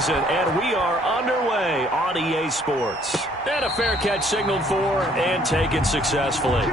season, and we are underway on EA Sports. And a fair catch signaled for and taken successfully.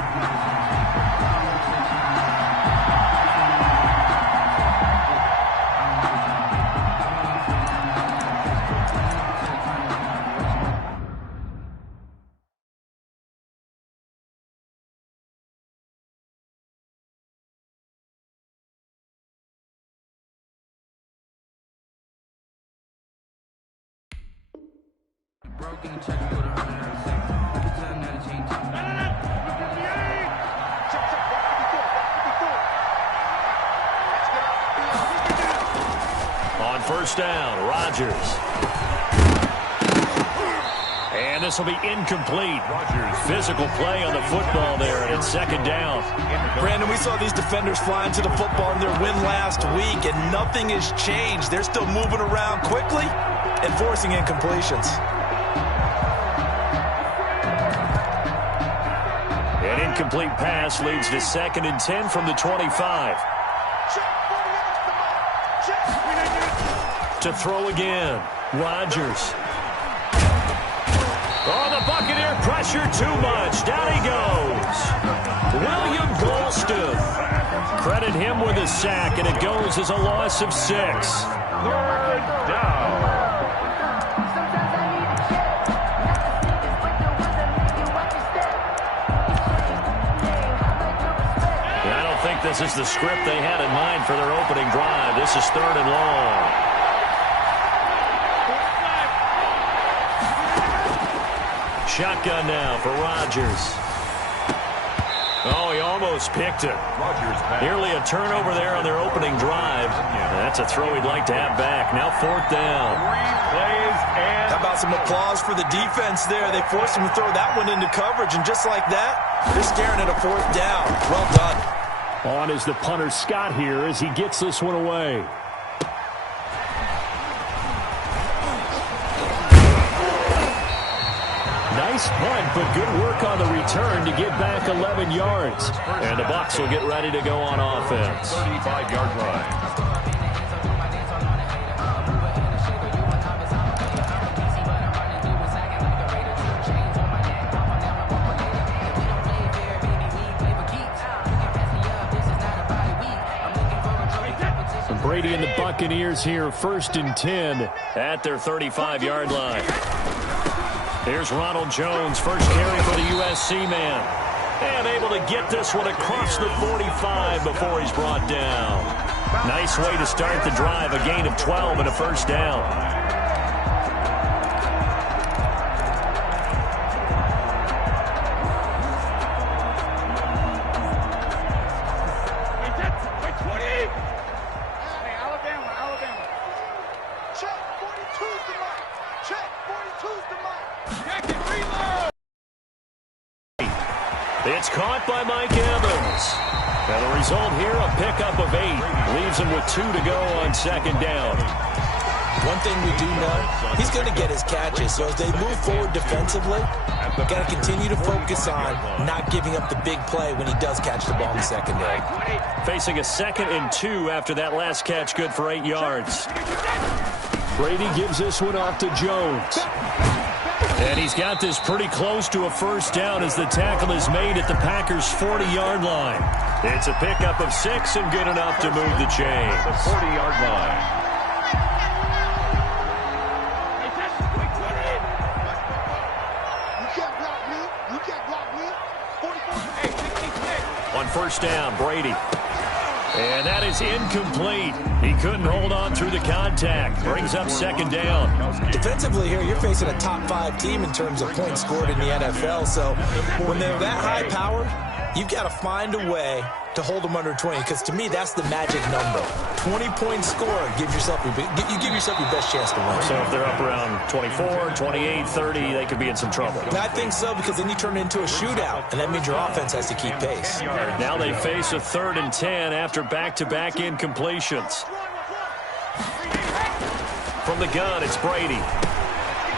On first down, Rodgers. And this will be incomplete. Physical play on the football there, and it's second down. Brandon, we saw these defenders flying to the football in their win last week, and nothing has changed. They're still moving around quickly and forcing incompletions. An incomplete pass leads to 2nd and 10 from the 25. To throw again, Rodgers. Oh, the Buccaneer pressure too much. Down he goes. William Golston. Credit him with a sack, and it goes as a loss of 6. 3rd down. I don't think this is the script they had in mind for their opening drive. This is 3rd and long. Shotgun now for Rodgers. Oh, he almost picked it. Nearly a turnover there on their opening drive. That's a throw he'd like to have back. Now 4th down. 3 plays and... How about some applause for the defense there? They forced him to throw that one into coverage, and just like that, they're staring at a 4th down. Well done. On is the punter Scott here as he gets this one away. Nice punt, but good work on the return to get back 11 yards. And the Bucks will get ready to go on offense. 35-yard line. Brady and the Buccaneers here, 1st and 10 at their 35-yard line. Here's Ronald Jones, first carry for the USC man. And able to get this one across the 45 before he's brought down. Nice way to start the drive, a gain of 12 and a first down. It's caught by Mike Evans. And the result here, a pickup of 8. Leaves him with 2 to go on 2nd down. One thing we do know, he's going to get his catches. So as they move forward defensively, got to continue to focus on not giving up the big play when he does catch the ball in the secondary. Facing a 2nd and 2 after that last catch, good for 8 yards. Brady gives this one off to Jones. And he's got this pretty close to a first down as the tackle is made at the Packers' 40-yard line. It's a pickup of 6 and good enough to move the chains. The 40-yard line. On first down, Brady. And that is incomplete. He couldn't hold on through the contact. Brings up 2nd down. Defensively here, you're facing a top 5 team in terms of points scored in the NFL. So when they're that high powered, you've got to find a way to hold them under 20. Because to me, that's the magic number. 20-point score gives yourself you give yourself your best chance to win. So if they're up around 24, 28, 30, they could be in some trouble. I think so, because then you turn it into a shootout, and that means your offense has to keep pace. Now they face a 3rd and 10 after back-to-back incompletions. From the gun, it's Brady.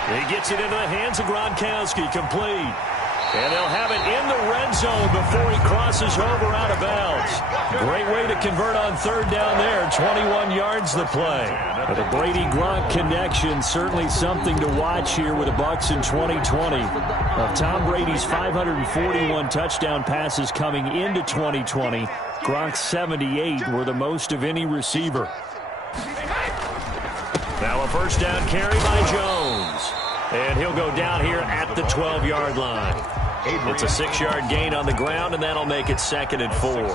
He gets it into the hands of Gronkowski, complete. And they'll have it in the red zone before he crosses over out of bounds. Great way to convert on third down there. 21 yards the play. But the Brady-Gronk connection, certainly something to watch here with the Bucks in 2020. Of Tom Brady's 541 touchdown passes coming into 2020, Gronk's 78 were the most of any receiver. Now a first down carry by Jones. And he'll go down here at the 12-yard line. It's a 6-yard gain on the ground, and that'll make it 2nd and 4.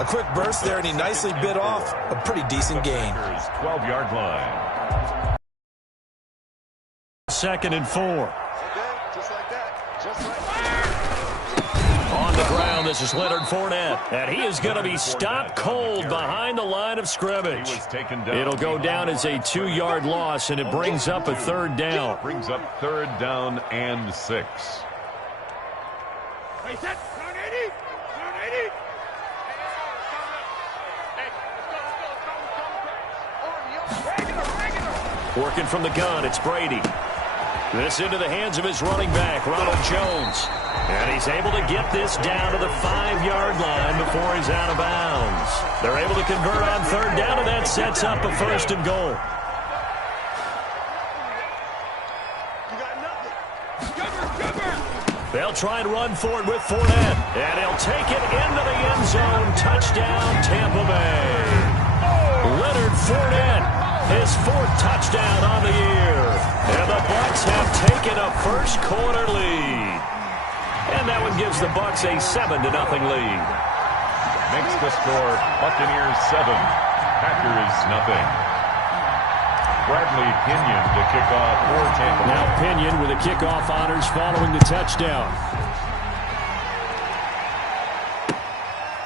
A quick burst there, and he nicely bit off a pretty decent gain. 12-yard line. 2nd and 4. On the ground, this is Leonard Fournette. And he is going to be stopped cold behind the line of scrimmage. It'll go down as a 2-yard loss, and it brings up a 3rd down. Brings up 3rd down and 6. Working from the gun, it's Brady. This into the hands of his running back, Ronald Jones. And he's able to get this down to the 5-yard line before he's out of bounds. They're able to convert on 3rd down, and that sets up a 1st and goal. They'll try and run for it with Fournette. And he'll take it into the end zone. Touchdown, Tampa Bay. Leonard Fournette, his 4th touchdown on the year. And the Bucks have taken a first-quarter lead. And that one gives the Bucks a 7-0 lead. Makes the score Buccaneers 7, Packers nothing. Bradley Pinion to kick off for Tampa. Now Pinion with the kickoff honors following the touchdown.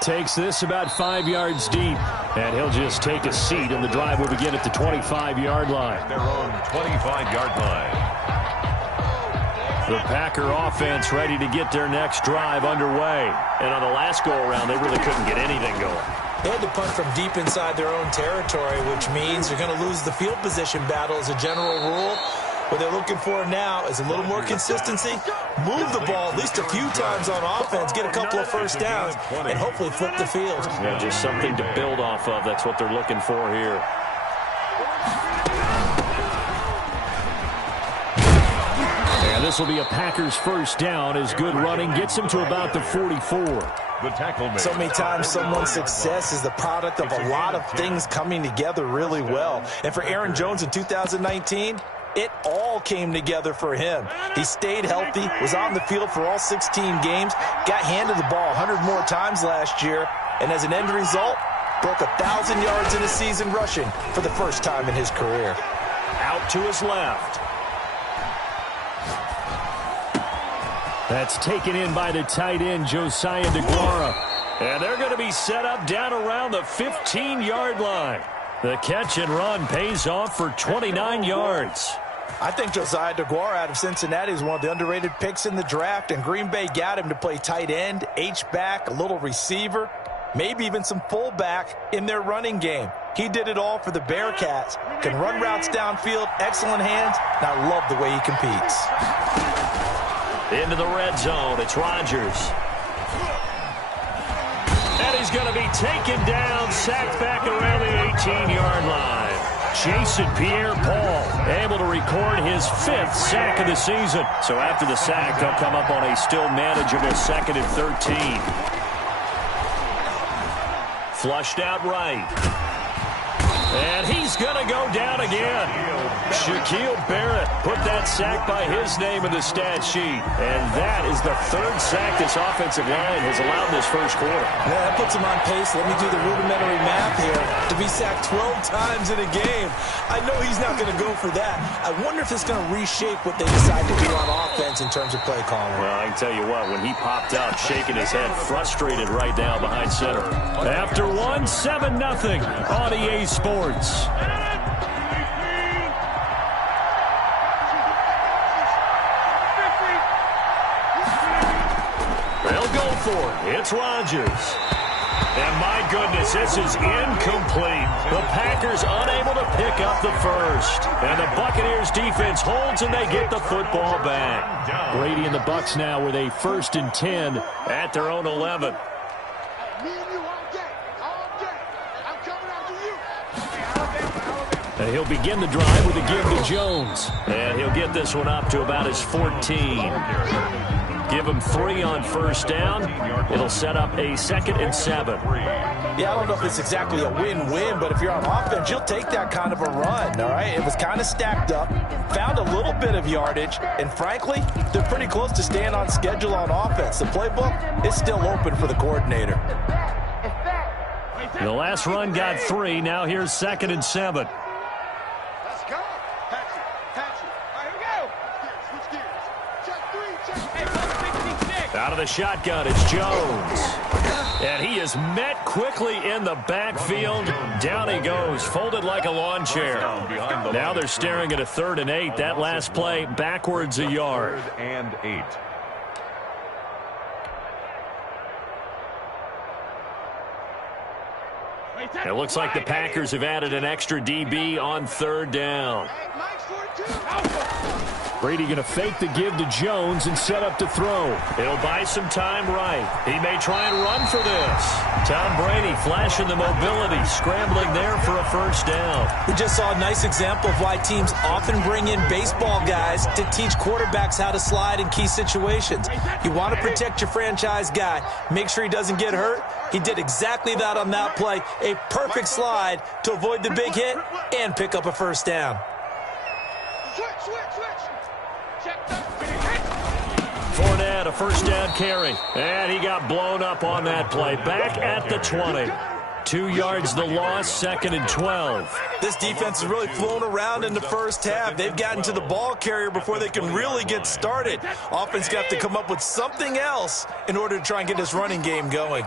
Takes this about 5 yards deep. And he'll just take a seat, and the drive will begin at the 25-yard line. Their own 25-yard line. The Packer offense ready to get their next drive underway. And on the last go-around, they really couldn't get anything going. They had to punt from deep inside their own territory, which means they're going to lose the field position battle as a general rule. What they're looking for now is a little more consistency, move the ball at least a few times on offense, get a couple of first downs, and hopefully flip the field. Yeah, just something to build off of. That's what they're looking for here. And this will be a Packers first down as good running gets him to about the 44. The tackle made. So many times someone's success is the product of a lot of things coming together really well. And for Aaron Jones in 2019, it all came together for him. He stayed healthy, was on the field for all 16 games, got handed the ball 100 more times last year, and as an end result, broke 1,000 yards in a season rushing for the first time in his career. Out to his left. That's taken in by the tight end, Josiah DeGuara. And they're going to be set up down around the 15-yard line. The catch and run pays off for 29 yards. I think Josiah DeGuara out of Cincinnati is one of the underrated picks in the draft, and Green Bay got him to play tight end, H-back, a little receiver, maybe even some fullback in their running game. He did it all for the Bearcats. Can run routes downfield, excellent hands, and I love the way he competes. Into the red zone, it's Rodgers. And he's going to be taken down, sacked back around the 18-yard line. Jason Pierre-Paul able to record his 5th sack of the season. So after the sack, they'll come up on a still manageable 2nd and 13. Flushed out right. And he's going to go down again. Shaquille Barrett put that sack by his name in the stat sheet. And that is the 3rd sack this offensive line has allowed this first quarter. Yeah, that puts him on pace. Let me do the rudimentary math here. To be sacked 12 times in a game. I know he's not going to go for that. I wonder if it's going to reshape what they decide to do on offense in terms of play calling. Well, I can tell you what, when he popped up, shaking his head, frustrated right now behind center. After one, 7-0 on EA Sports. They'll go for it. It's Rodgers. And my goodness, this is incomplete. The Packers unable to pick up the first. And the Buccaneers defense holds and they get the football back. Brady and the Bucks now with a 1st and 10 at their own 11. And he'll begin the drive with a give to Jones. And he'll get this one up to about his 14. Give him 3 on 1st down. It'll set up a 2nd and 7. Yeah, I don't know if it's exactly a win-win, but if you're on offense, you'll take that kind of a run, all right? It was kind of stacked up, found a little bit of yardage, and frankly, they're pretty close to staying on schedule on offense. The playbook is still open for the coordinator. The last run got 3. Now here's 2nd and 7. Out of the shotgun, it's Jones. And he is met quickly in the backfield. Down he goes, folded like a lawn chair. Now they're staring at a 3rd and 8. That last play, backwards a yard. 3rd and 8. It looks like the Packers have added an extra DB on 3rd down. Brady going to fake the give to Jones and set up to throw. He'll buy some time right. He may try and run for this. Tom Brady flashing the mobility, scrambling there for a 1st down. We just saw a nice example of why teams often bring in baseball guys to teach quarterbacks how to slide in key situations. You want to protect your franchise guy. Make sure he doesn't get hurt. He did exactly that on that play. A perfect slide to avoid the big hit and pick up a 1st down. Fournette, a 1st down carry. And he got blown up on that play. Back at the 20. 2 yards the loss, 2nd and 12. This defense has really flown around in the first half. They've gotten to the ball carrier before they can really get started. Offense got to come up with something else in order to try and get this running game going.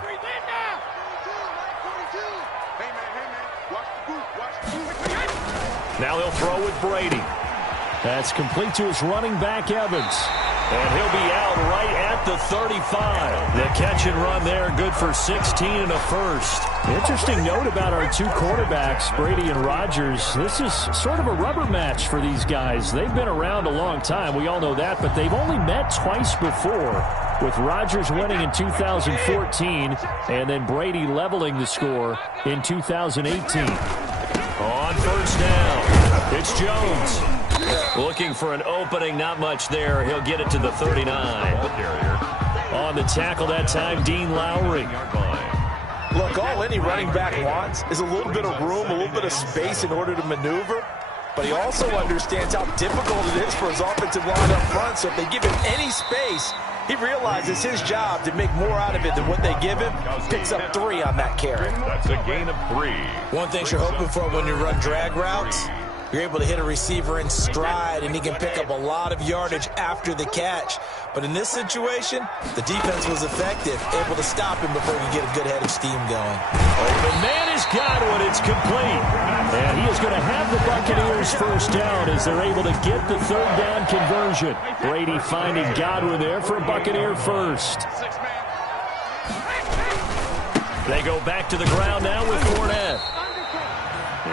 Now he'll throw with Brady. That's complete to his running back, Evans. And he'll be out right at the 35. The catch and run there, good for 16 and a 1st. Interesting note about our 2 quarterbacks, Brady and Rodgers. This is sort of a rubber match for these guys. They've been around a long time. We all know that, but they've only met twice before, with Rodgers winning in 2014 and then Brady leveling the score in 2018. On 1st down, it's Jones. Looking for an opening, not much there. He'll get it to the 39. On the tackle that time, Dean Lowry. Look, all any running back wants is a little bit of room, a little bit of space in order to maneuver. But he also understands how difficult it is for his offensive line up front. So if they give him any space, he realizes his job to make more out of it than what they give him. Picks up 3 on that carry. That's a gain of 3. One thing you're hoping for when you run drag routes, you're able to hit a receiver in stride, and he can pick up a lot of yardage after the catch. But in this situation, the defense was effective, able to stop him before he could get a good head of steam going. Open man is Godwin. It's complete. And he is going to have the Buccaneers 1st down as they're able to get the 3rd down conversion. Brady finding Godwin there for a Buccaneer 1st. They go back to the ground now with Fournette.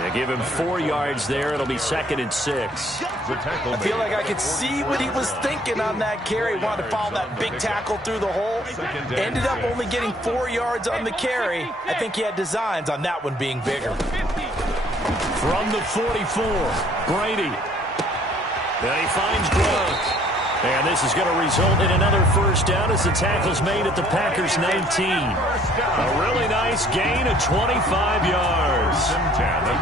They give him 4 yards there. It'll be 2nd and 6. I feel like I could see what he was thinking on that carry. Wanted to follow that big tackle through the hole. Ended up only getting 4 yards on the carry. I think he had designs on that one being bigger. From the 44, Brady. And he finds Gronk. And this is going to result in another 1st down as the tackle's made at the Packers 19. A really nice gain of 25 yards.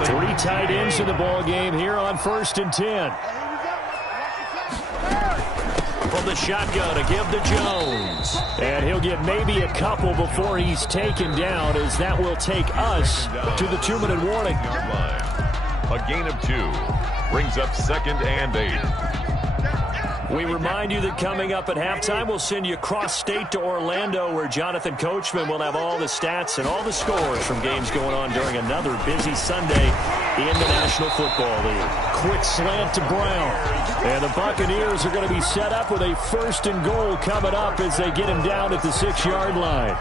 3 tight ends in the ball game here on 1st and 10. From the shotgun, a give to Jones. And he'll get maybe a couple before he's taken down, as that will take us to the 2-minute warning. A gain of 2 brings up 2nd and 8. We remind you that coming up at halftime, we'll send you cross-state to Orlando, where Jonathan Coachman will have all the stats and all the scores from games going on during another busy Sunday in the National Football League. Quick slant to Brown. And the Buccaneers are going to be set up with a 1st and goal coming up as they get him down at the 6-yard line.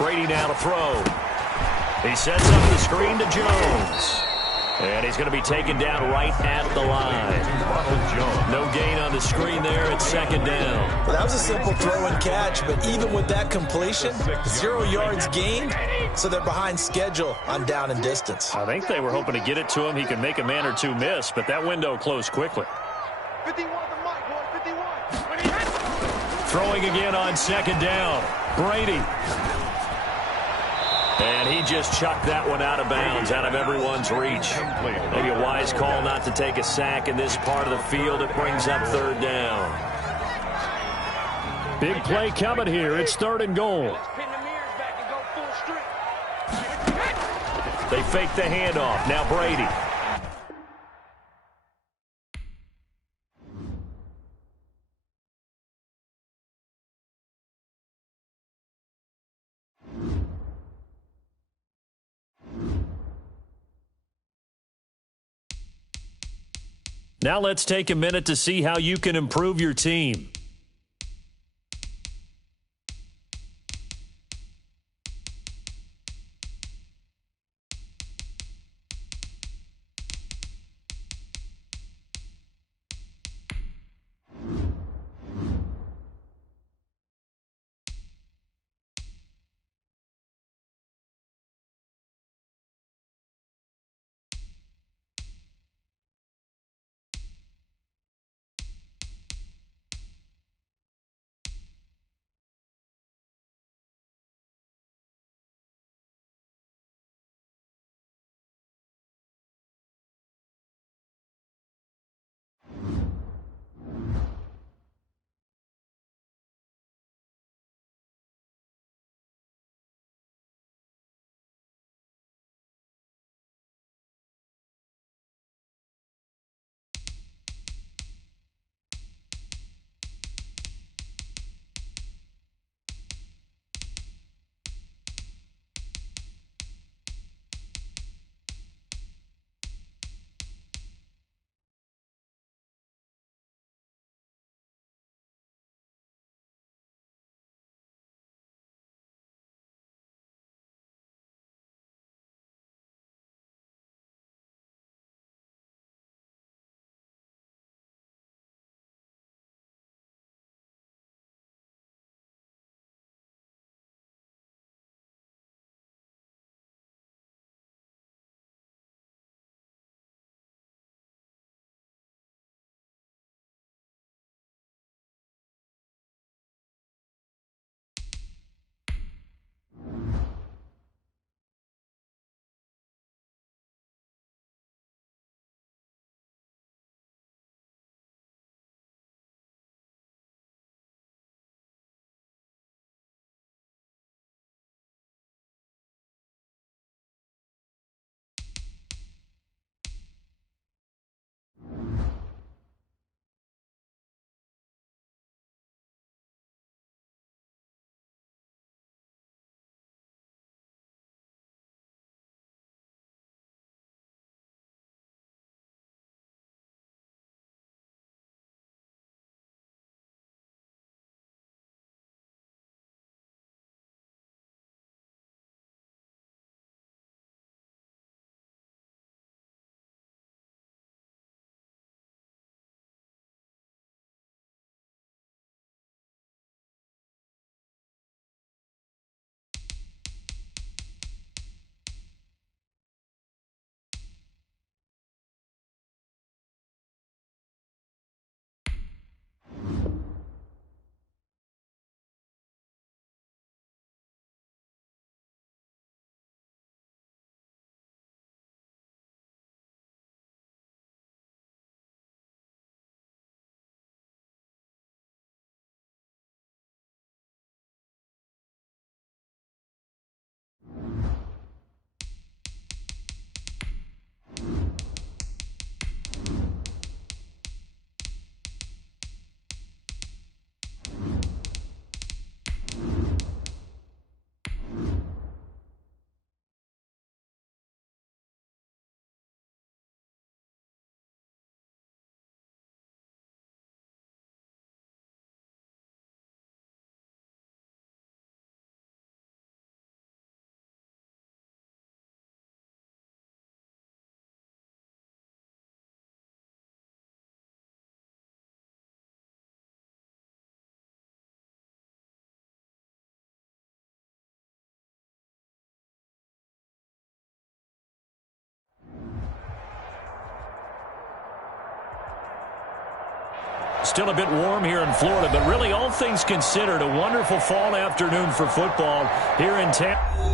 Brady now to throw. He sets up the screen to Jones. And he's going to be taken down right at the line. Ronald Jones. No gain on the screen there. It's second down. Well, that was a simple throw and catch, but even with that completion, 0 yards gained, so they're behind schedule on down and distance. I think they were hoping to get it to him. He could make a man or two miss, but that window closed quickly. 51 the mic, boy, 51. Throwing again on second down. Brady. And he just chucked that one out of bounds, out of everyone's reach. Maybe a wise call not to take a sack in this part of the field. It brings up third down. Big play coming here. It's third and goal. They fake the handoff. Now Brady. Now let's take a minute to see how you can improve your team. Still a bit warm here in Florida, but really all things considered, a wonderful fall afternoon for football here in Tampa.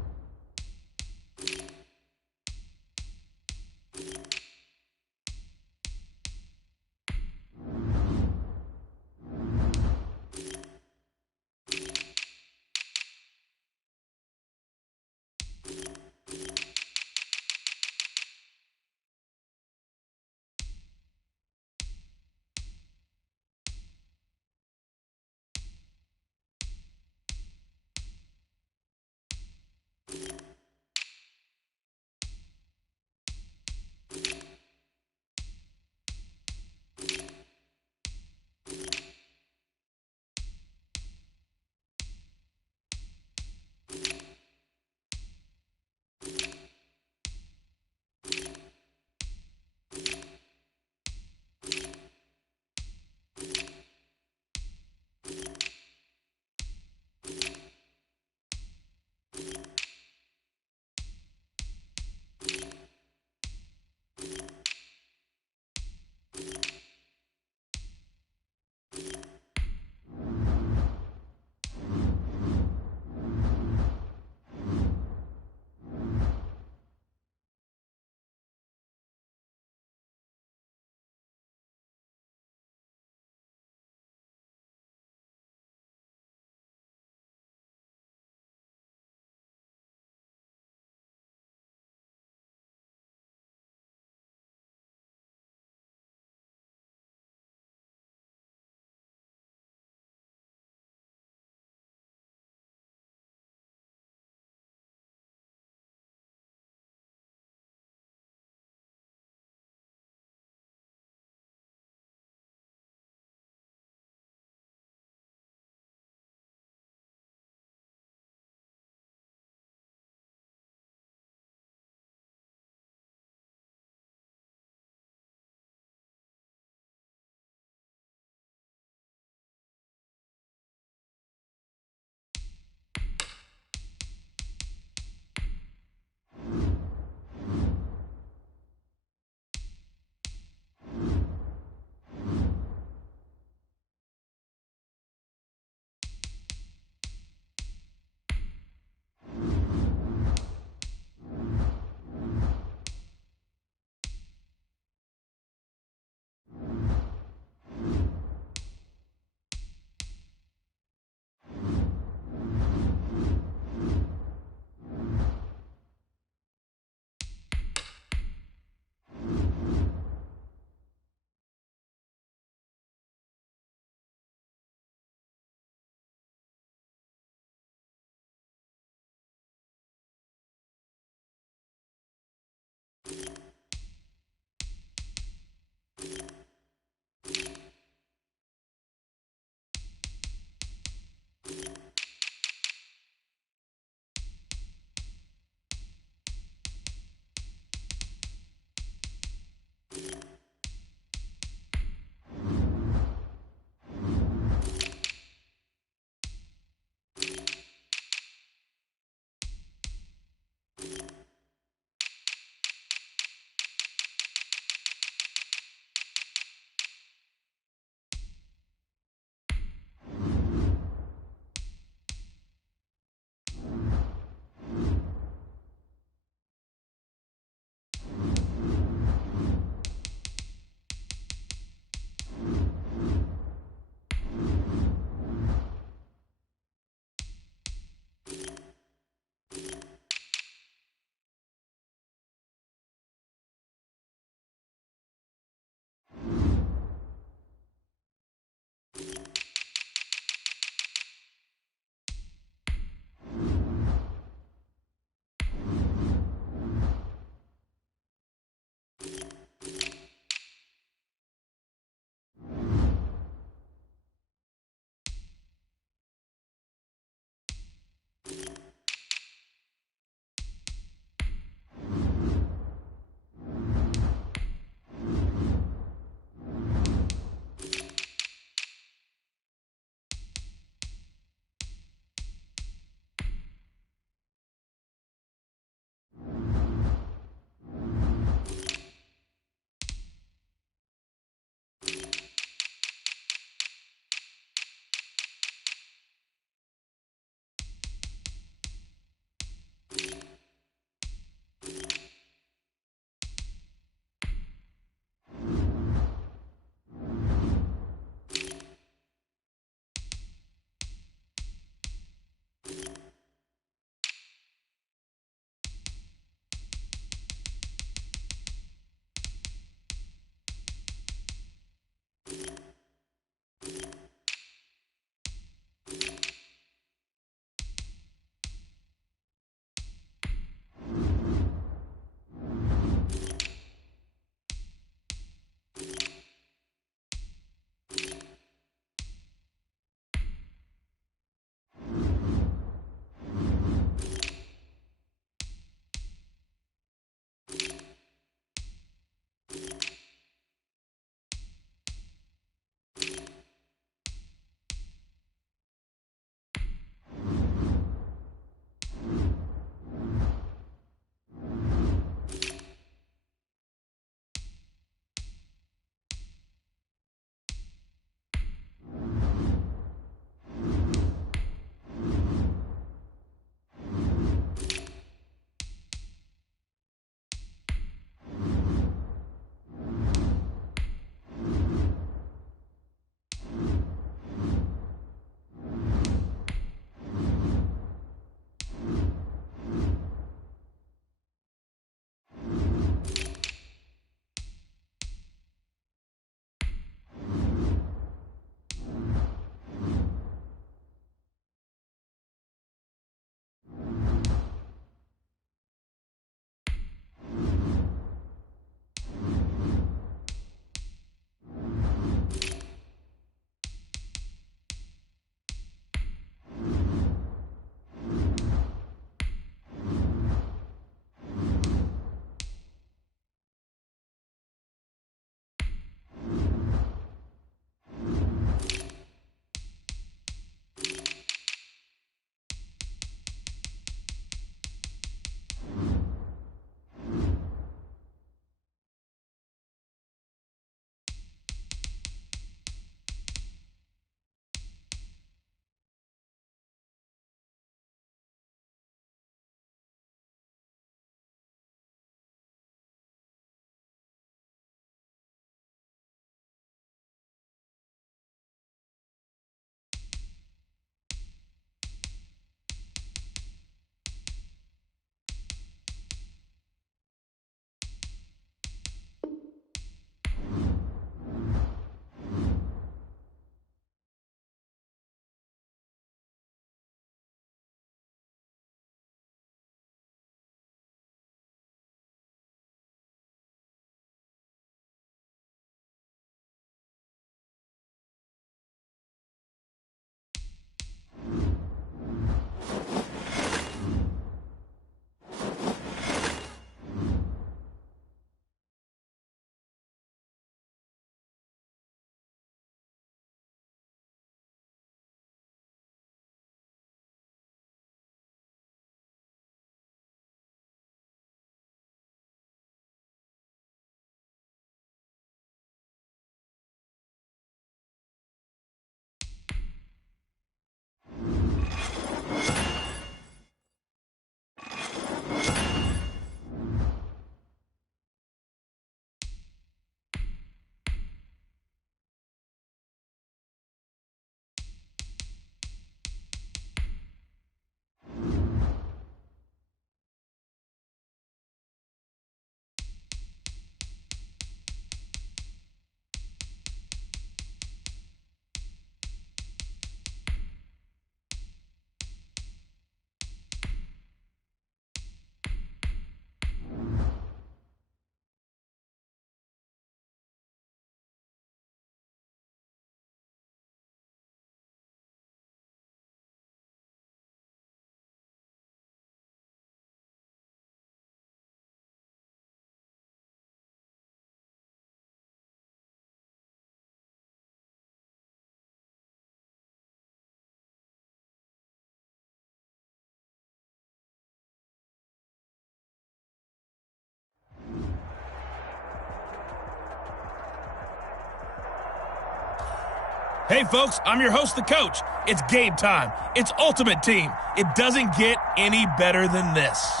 Hey, folks, I'm your host, the coach. It's game time. It's Ultimate Team. It doesn't get any better than this.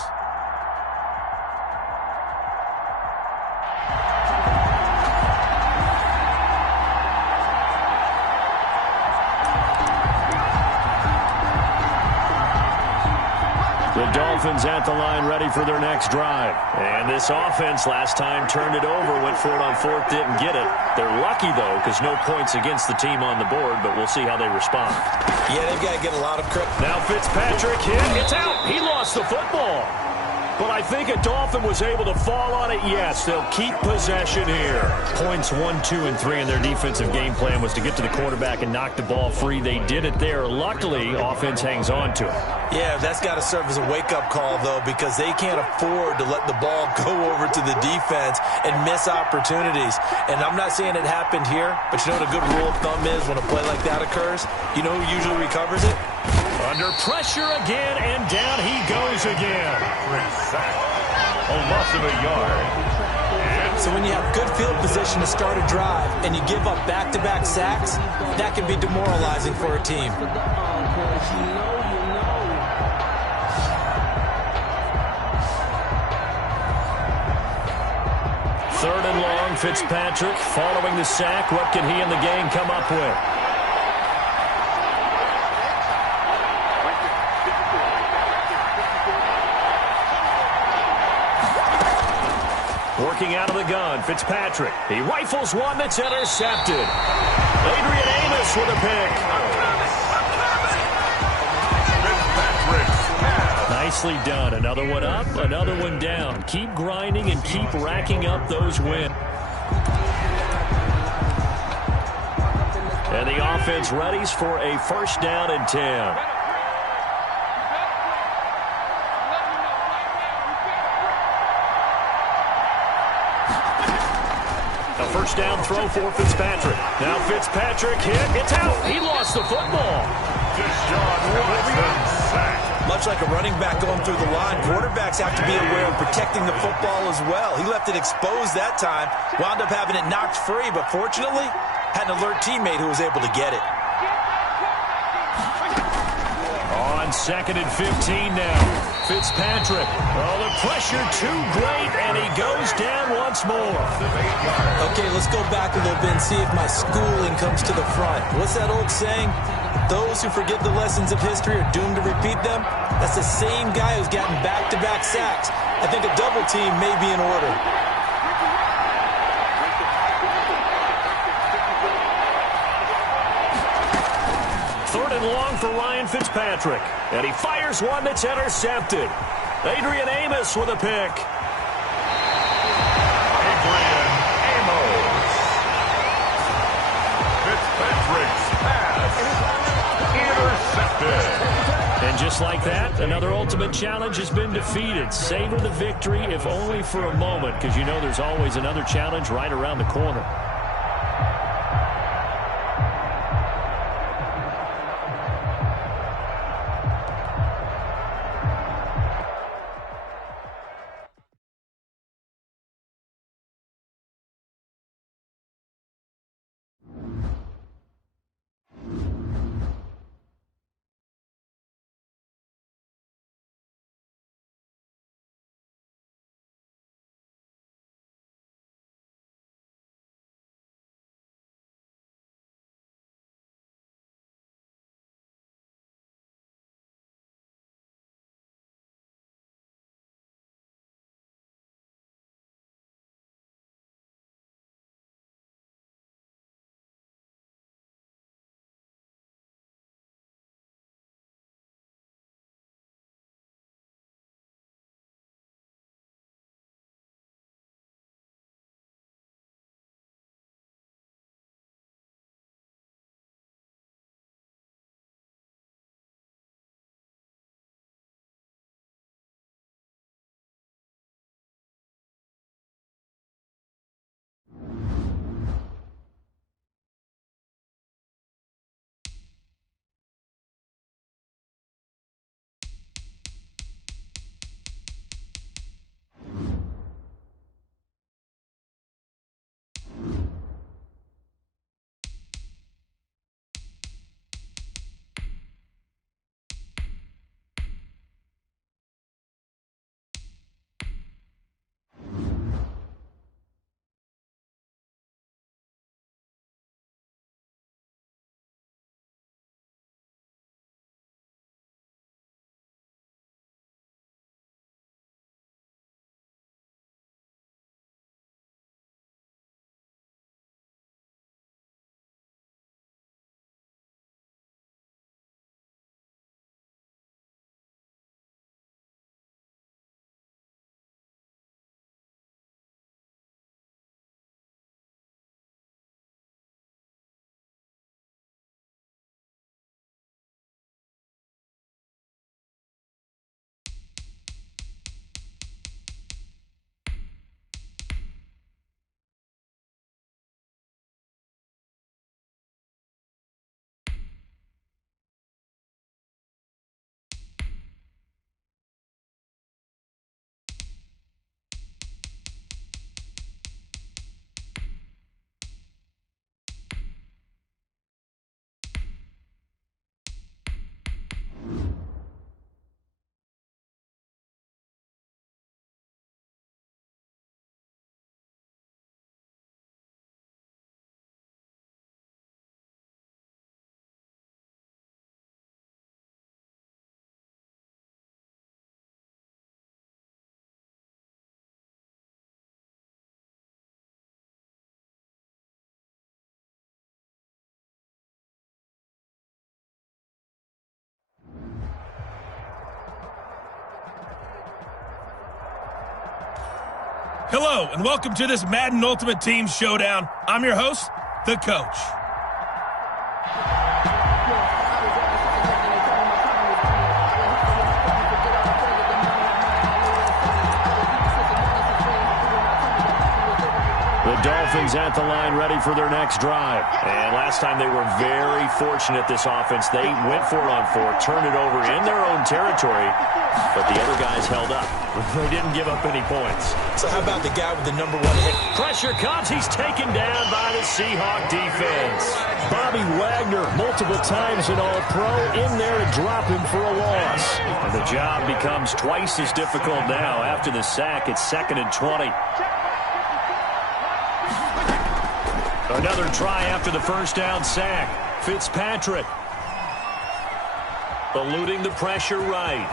The Dolphins at the line ready for their next drive. And this offense last time turned it over, went for it on fourth, didn't get it. They're lucky, though, because no points against the team on the board, but we'll see how they respond. Yeah, they've got to get a lot of credit. Now Fitzpatrick hit. It's out. He lost the football. But I think a Dolphin was able to fall on it. Yes, they'll keep possession here. Points 1, 2, and 3 in their defensive game plan was to get to the quarterback and knock the ball free. They did it there. Luckily, offense hangs on to it. Yeah, that's got to serve as a wake-up call, though, because they can't afford to let the ball go over to the defense and miss opportunities. And I'm not saying it happened here, but you know what a good rule of thumb is when a play like that occurs? You know who usually recovers it? Under pressure again, and down he goes again. A loss of a yard. So when you have good field position to start a drive and you give up back-to-back sacks, that can be demoralizing for a team. Third and long, Fitzpatrick following the sack. What can he and the gang come up with? Working out of the gun, Fitzpatrick. He rifles one that's intercepted. Adrian Amos with a pick. Nicely done. Another one up, another one down. Keep grinding and keep racking up those wins. And the offense readies for a first down and 10. First down throw for Fitzpatrick. Now Fitzpatrick hit. It's out. He lost the football. Much like a running back going through the line, quarterbacks have to be aware of protecting the football as well. He left it exposed that time, wound up having it knocked free, but fortunately had an alert teammate who was able to get it. On second and 15 now. Fitzpatrick. Oh, the pressure too great, and he goes down once more. Okay, let's go back a little bit and see if my schooling comes to the front. What's that old saying? Those who forget the lessons of history are doomed to repeat them. That's the same guy who's gotten back-to-back sacks. I think a double team may be in order. Third and long for Ryan Fitzpatrick. And he fires one that's intercepted. Adrian Amos with a pick. Adrian Amos. Fitzpatrick's pass. Intercepted. And just like that, another ultimate challenge has been defeated. Savor the victory, if only for a moment, because you know there's always another challenge right around the corner. Hello, and welcome to this Madden Ultimate Team Showdown. I'm your host, the Coach. The Dolphins at the line ready for their next drive. And last time they were very fortunate, this offense. They went for it on fourth, turned it over in their own territory, but the other guys held up. They didn't give up any points. So how about the guy with the #1 hit? Pressure comes. He's taken down by the Seahawk defense. Bobby Wagner, multiple times an All-Pro, in there to drop him for a loss. And the job becomes twice as difficult now. After the sack, it's 2nd and 20. Another try after the first down sack. Fitzpatrick eluding the pressure right.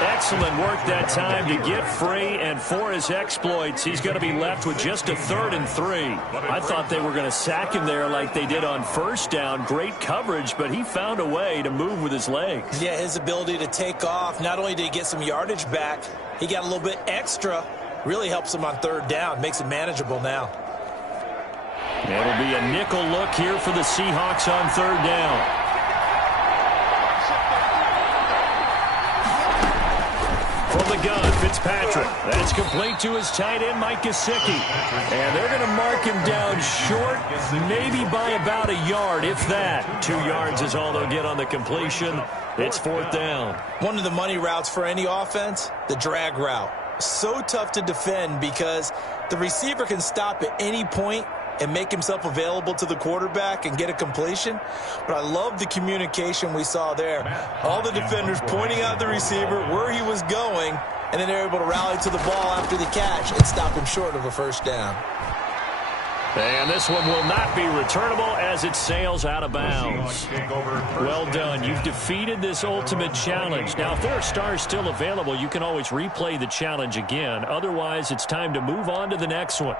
Excellent work that time to get free, and for his exploits, he's going to be left with just a 3rd and 3. I thought they were going to sack him there like they did on first down. Great coverage, but he found a way to move with his legs. Yeah, his ability to take off, not only did he get some yardage back, he got a little bit extra. Really helps him on 3rd down, makes it manageable now. It'll be a nickel look here for the Seahawks on 3rd down. From the gun, Fitzpatrick. That's complete to his tight end, Mike Gesicki. And they're going to mark him down short, maybe by about a yard, if that. 2 yards is all they'll get on the completion. It's 4th down. One of the money routes for any offense, the drag route. So tough to defend because the receiver can stop at any point and make himself available to the quarterback and get a completion. But I love the communication we saw there. All the defenders pointing out the receiver, where he was going, and then they're able to rally to the ball after the catch and stop him short of a 1st down. And this one will not be returnable as it sails out of bounds. Well done. You've defeated this ultimate challenge. Now, if there are stars still available, you can always replay the challenge again. Otherwise, it's time to move on to the next one.